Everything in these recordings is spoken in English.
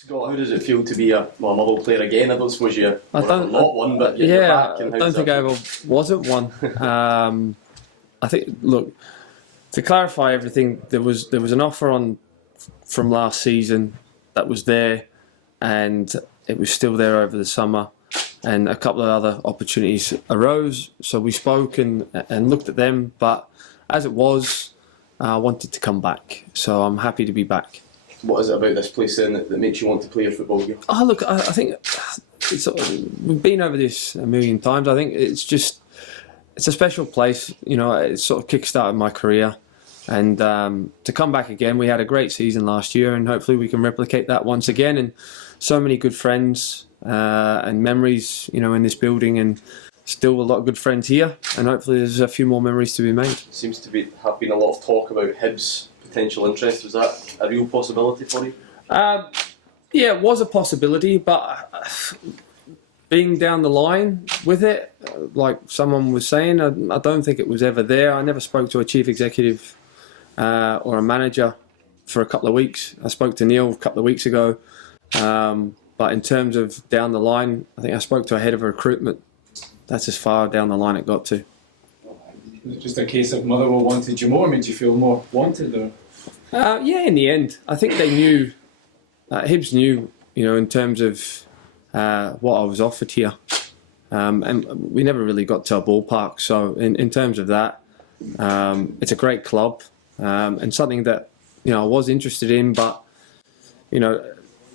Scott, how does it feel to be a Motherwell player again? I don't suppose you're not one, but you're back. I don't think I ever wasn't one. I think, look, to clarify everything, there was an offer from last season that was there, and it was still there over the summer, and a couple of other opportunities arose. So we spoke and looked at them, but as it was, I wanted to come back. So I'm happy to be back. What is it about this place then that makes you want to play your football here? Oh, look, I think we've been over this a million times. I think it's a special place. You know, it sort of kick-started my career. And to come back again, we had a great season last year, and hopefully we can replicate that once again. And so many good friends and memories, you know, in this building, and still a lot of good friends here. And hopefully there's a few more memories to be made. Seems to have been a lot of talk about Hibs' potential interest. Was that a real possibility for you? Yeah, it was a possibility, but being down the line with it, like someone was saying, I don't think it was ever there. I never spoke to a chief executive or a manager for a couple of weeks. I spoke to Neil a couple of weeks ago, but in terms of down the line, I think I spoke to a head of recruitment. That's as far down the line it got to. Was it just a case of Motherwell wanted you more, made you feel more wanted, or? Yeah, in the end, I think they knew. Hibs knew, you know, in terms of what I was offered here, and we never really got to a ballpark. So in terms of that, it's a great club and something that, you know, I was interested in, but, you know,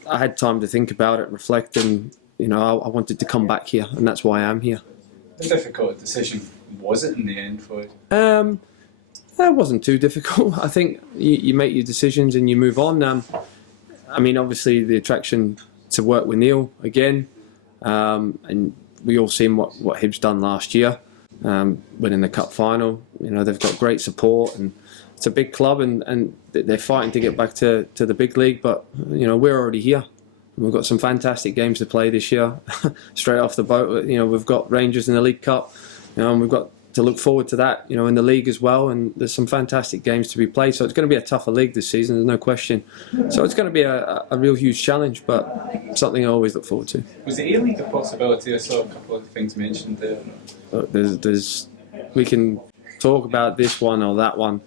I had time to think about it, reflect, and, you know, I wanted to come back here, and that's why I am here. A difficult decision was it in the end for you? That wasn't too difficult. I think you make your decisions and you move on. I mean, obviously the attraction to work with Neil again, and we all seen what Hibs done last year, winning the cup final. You know, they've got great support, and it's a big club, and they're fighting to get back to the big league. But, you know, we're already here. We've got some fantastic games to play this year. Straight off the boat, you know, we've got Rangers in the League Cup, you know, and we've got to look forward to that, you know, in the league as well. And there's some fantastic games to be played. So it's going to be a tougher league this season, there's no question. So it's going to be a real huge challenge, but something I always look forward to. Was the A-League a possibility? I saw a couple of things mentioned there. We can talk about this one or that one.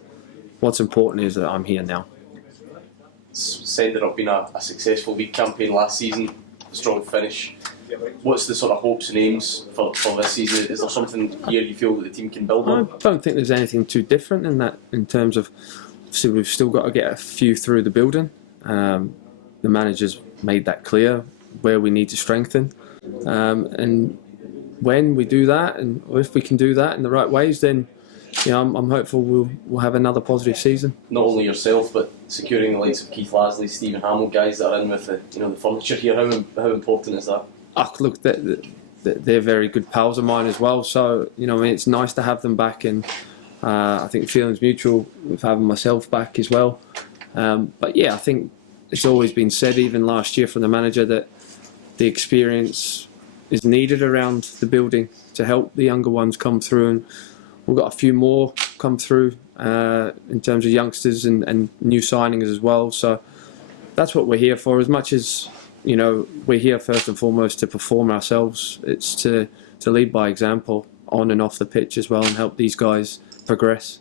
What's important is that I'm here now. It's ended up being a successful league campaign last season, a strong finish. What's the sort of hopes and aims for this season? Is there something here you feel that the team can build on? I don't think there's anything too different in that, in terms of, obviously we've still got to get a few through the building. The manager's made that clear, where we need to strengthen. And when we do that, and if we can do that in the right ways, then, you know, I'm hopeful we'll have another positive season. Not only yourself, but securing the likes of Keith Lasley, Stephen Hamill, guys that are in with the furniture here. How important is that? Look, they're very good pals of mine as well. So, you know, I mean, it's nice to have them back, and I think the feeling's mutual with having myself back as well. But yeah, I think it's always been said, even last year from the manager, that the experience is needed around the building to help the younger ones come through, and we've got a few more come through in terms of youngsters and new signings as well. So that's what we're here for. As much as, you know, we're here first and foremost to perform ourselves, it's to lead by example on and off the pitch as well, and help these guys progress.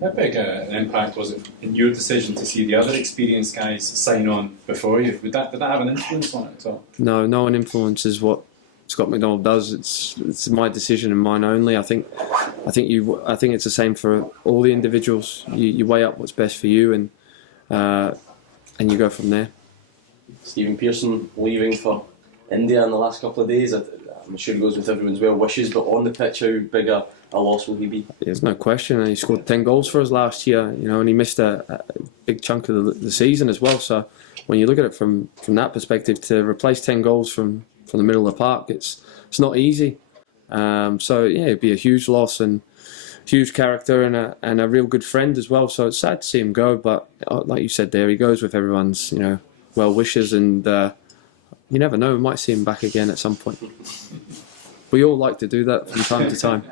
How big an impact was it in your decision to see the other experienced guys sign on before you? Did that have an influence on it at all? No one influences what Scott McDonald does. It's my decision and mine only. I think it's the same for all the individuals. You weigh up what's best for you, and you go from there. Stephen Pearson leaving for India in the last couple of days. I'm sure it goes with everyone's well wishes, but on the pitch, how big a loss will he be? There's no question, and he scored 10 goals for us last year, you know, and he missed a big chunk of the season as well. So when you look at it from that perspective, to replace 10 goals from the middle of the park, it's not easy. So yeah, it'd be a huge loss, and huge character, and a real good friend as well. So it's sad to see him go, but like you said there, he goes with everyone's, you know, well wishes, and you never know, we might see him back again at some point. We all like to do that from time to time.